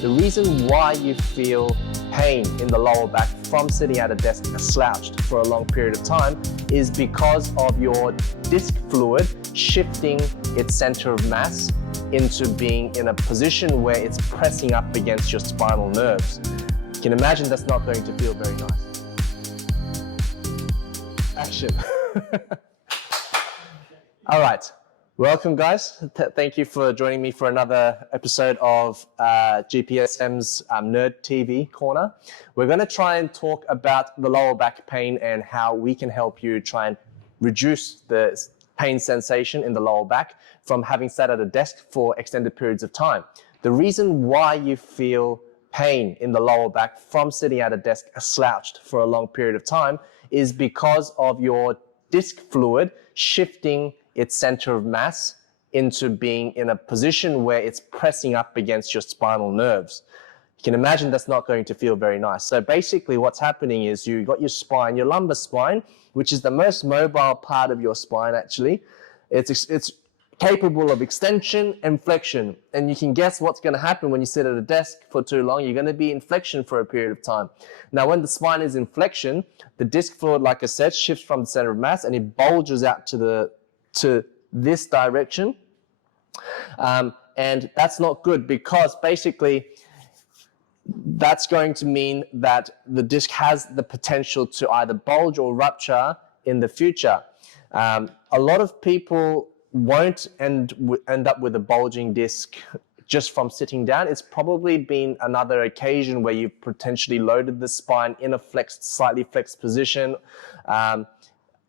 The reason why you feel pain in the lower back from sitting at a desk slouched for a long period of time is because of your disc fluid shifting its center of mass into being in a position where it's pressing up against your spinal nerves. You can imagine that's not going to feel very nice. Action. All right. Welcome, guys. Thank you for joining me for another episode of GPSM's Nerd TV Corner. We're going to try and talk about the lower back pain and how we can help you try and reduce the pain sensation in the lower back from having sat at a desk for extended periods of time. The reason why you feel pain in the lower back from sitting at a desk slouched for a long period of time is because of your disc fluid shifting its center of mass into being in a position where it's pressing up against your spinal nerves. You can imagine that's not going to feel very nice. So basically what's happening is you've got your spine, your lumbar spine, which is the most mobile part of your spine actually. It's capable of extension and flexion. And you can guess what's going to happen when you sit at a desk for too long. You're going to be in flexion for a period of time. Now, when the spine is in flexion, the disc fluid, like I said, shifts from the center of mass and it bulges out to this direction. And that's not good because basically that's going to mean that the disc has the potential to either bulge or rupture in the future. A lot of people won't end up with a bulging disc just from sitting down. It's probably been another occasion where you've potentially loaded the spine in a slightly flexed position,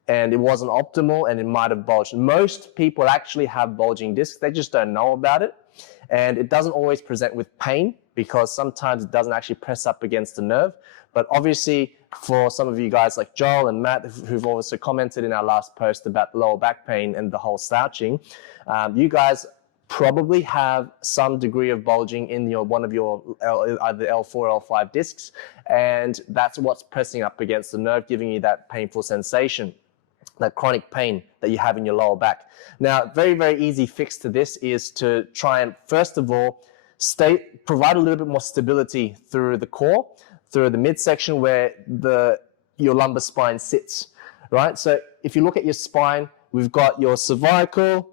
and it wasn't optimal and it might have bulged. Most people actually have bulging discs, they just don't know about it. And it doesn't always present with pain because sometimes it doesn't actually press up against the nerve. But obviously for some of you guys like Joel and Matt, who've also commented in our last post about lower back pain and the whole slouching, you guys probably have some degree of bulging in one of your either L4 or L5 discs, and that's what's pressing up against the nerve, giving you that painful sensation, that chronic pain that you have in your lower back. Now, very, very easy fix to this is to try and, first of all, provide a little bit more stability through the core, through the midsection where your lumbar spine sits, right? So if you look at your spine, we've got your cervical,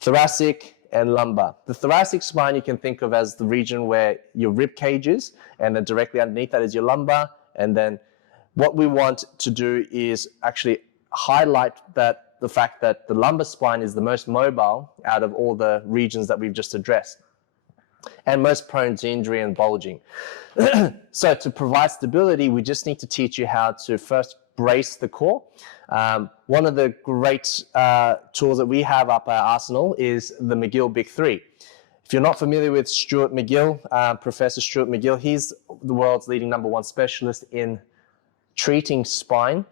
thoracic, and lumbar. The thoracic spine you can think of as the region where your rib cage is, and then directly underneath that is your lumbar. And then what we want to do is actually highlight the fact that the lumbar spine is the most mobile out of all the regions that we've just addressed and most prone to injury and bulging. So to provide stability, we just need to teach you how to first brace the core. One of the great tools that we have up our arsenal is the McGill Big 3. If you're not familiar with Stuart McGill, Professor Stuart McGill, he's the world's leading #1 specialist in treating spine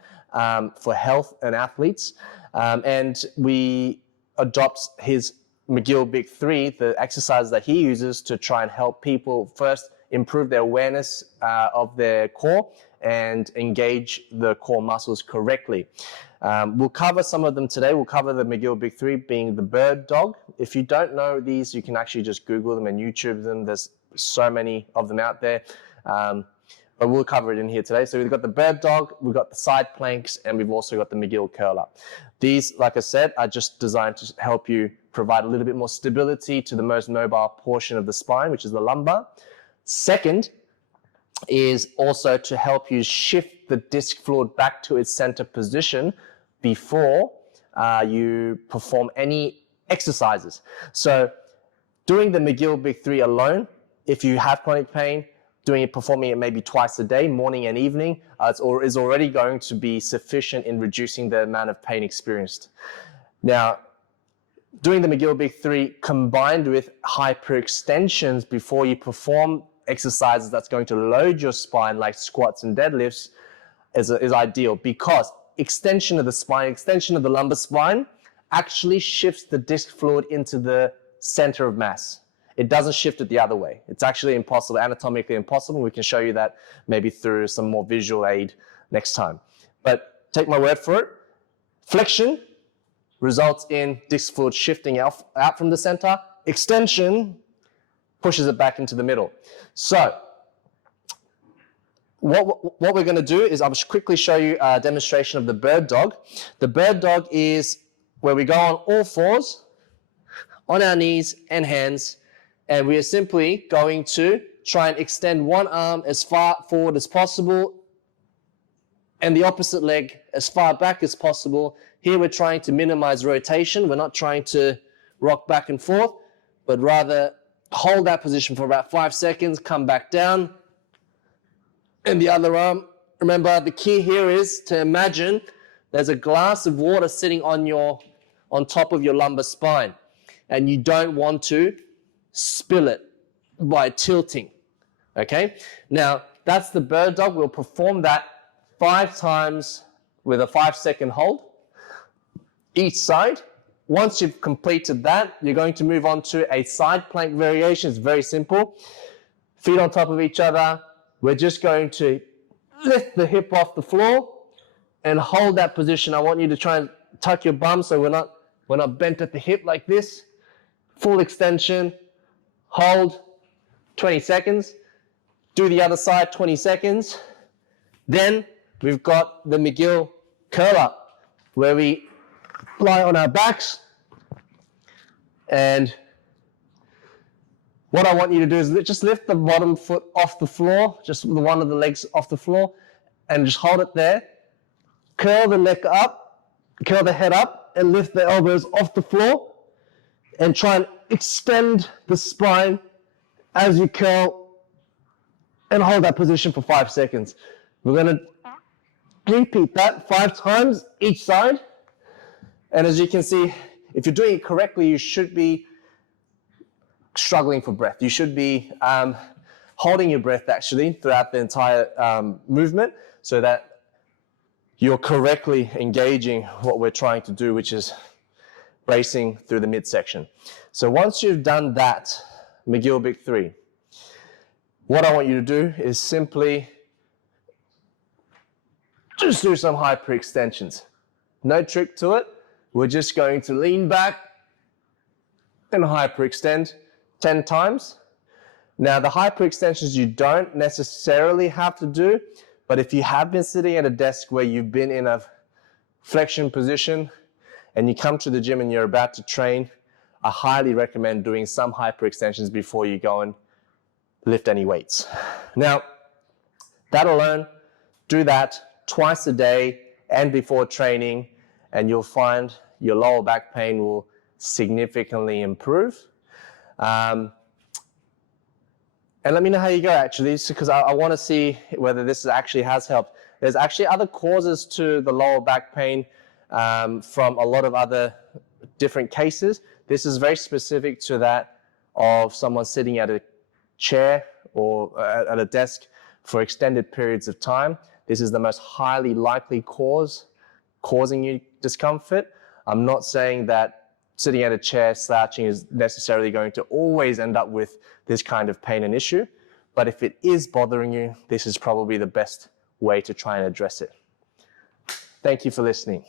for health and athletes. And we adopt his McGill Big 3, the exercises that he uses to try and help people first improve their awareness of their core and engage the core muscles correctly. We'll cover some of them today. We'll cover the McGill Big 3 being the bird dog. If you don't know these, you can actually just Google them and YouTube them. There's so many of them out there. But we'll cover it in here today. So we've got the bird dog, we've got the side planks, and we've also got the McGill curl up. These, like I said, are just designed to help you provide a little bit more stability to the most mobile portion of the spine, which is the lumbar. Second is also to help you shift the disc fluid back to its center position before you perform any exercises. So doing the McGill Big 3 alone, if you have chronic pain, performing it maybe twice a day, morning and evening, is already going to be sufficient in reducing the amount of pain experienced. Now, doing the McGill Big 3 combined with hyperextensions before you perform exercises that's going to load your spine like squats and deadlifts is ideal because extension of the spine, extension of the lumbar spine actually shifts the disc fluid into the center of mass. It doesn't shift it the other way. It's actually impossible, anatomically impossible. We can show you that maybe through some more visual aid next time. But take my word for it. Flexion results in disc fluid shifting out from the center. Extension pushes it back into the middle. So what we're going to do is I'll just quickly show you a demonstration of the bird dog. The bird dog is where we go on all fours, on our knees and hands, and we are simply going to try and extend one arm as far forward as possible and the opposite leg as far back as possible. Here we're trying to minimize rotation. We're not trying to rock back and forth, but rather hold that position for about 5 seconds, come back down, and the other arm. Remember, the key here is to imagine there's a glass of water sitting on top of your lumbar spine, and you don't want to spill it by tilting. Okay? Now, that's the bird dog. We'll perform that 5 times with a 5-second hold each side. Once you've completed that, you're going to move on to a side plank variation. It's very simple. Feet on top of each other. We're just going to lift the hip off the floor and hold that position. I want you to try and tuck your bum so we're not bent at the hip like this. Full extension, hold, 20 seconds. Do the other side, 20 seconds. Then we've got the McGill curl up, where we lie on our backs, and what I want you to do is just lift the bottom foot off the floor, just one of the legs off the floor, and just hold it there. Curl the neck up, curl the head up, and lift the elbows off the floor, and try and extend the spine as you curl, and hold that position for 5 seconds. We're going to repeat that 5 times each side. And as you can see, if you're doing it correctly, you should be struggling for breath. You should be holding your breath actually throughout the entire movement, so that you're correctly engaging what we're trying to do, which is bracing through the midsection. So once you've done that, McGill Big 3, what I want you to do is simply just do some hyperextensions. No trick to it. We're just going to lean back and hyperextend 10 times. Now, the hyperextensions you don't necessarily have to do, but if you have been sitting at a desk where you've been in a flexion position and you come to the gym and you're about to train, I highly recommend doing some hyperextensions before you go and lift any weights. Now, that alone, do that twice a day and before training, and you'll find your lower back pain will significantly improve. And let me know how you go, actually, because I want to see whether this actually has helped. There's actually other causes to the lower back pain from a lot of other different cases. This is very specific to that of someone sitting at a chair or at a desk for extended periods of time. This is the most highly likely cause causing you discomfort. I'm not saying that sitting at a chair slouching is necessarily going to always end up with this kind of pain and issue, but if it is bothering you, this is probably the best way to try and address it. Thank you for listening.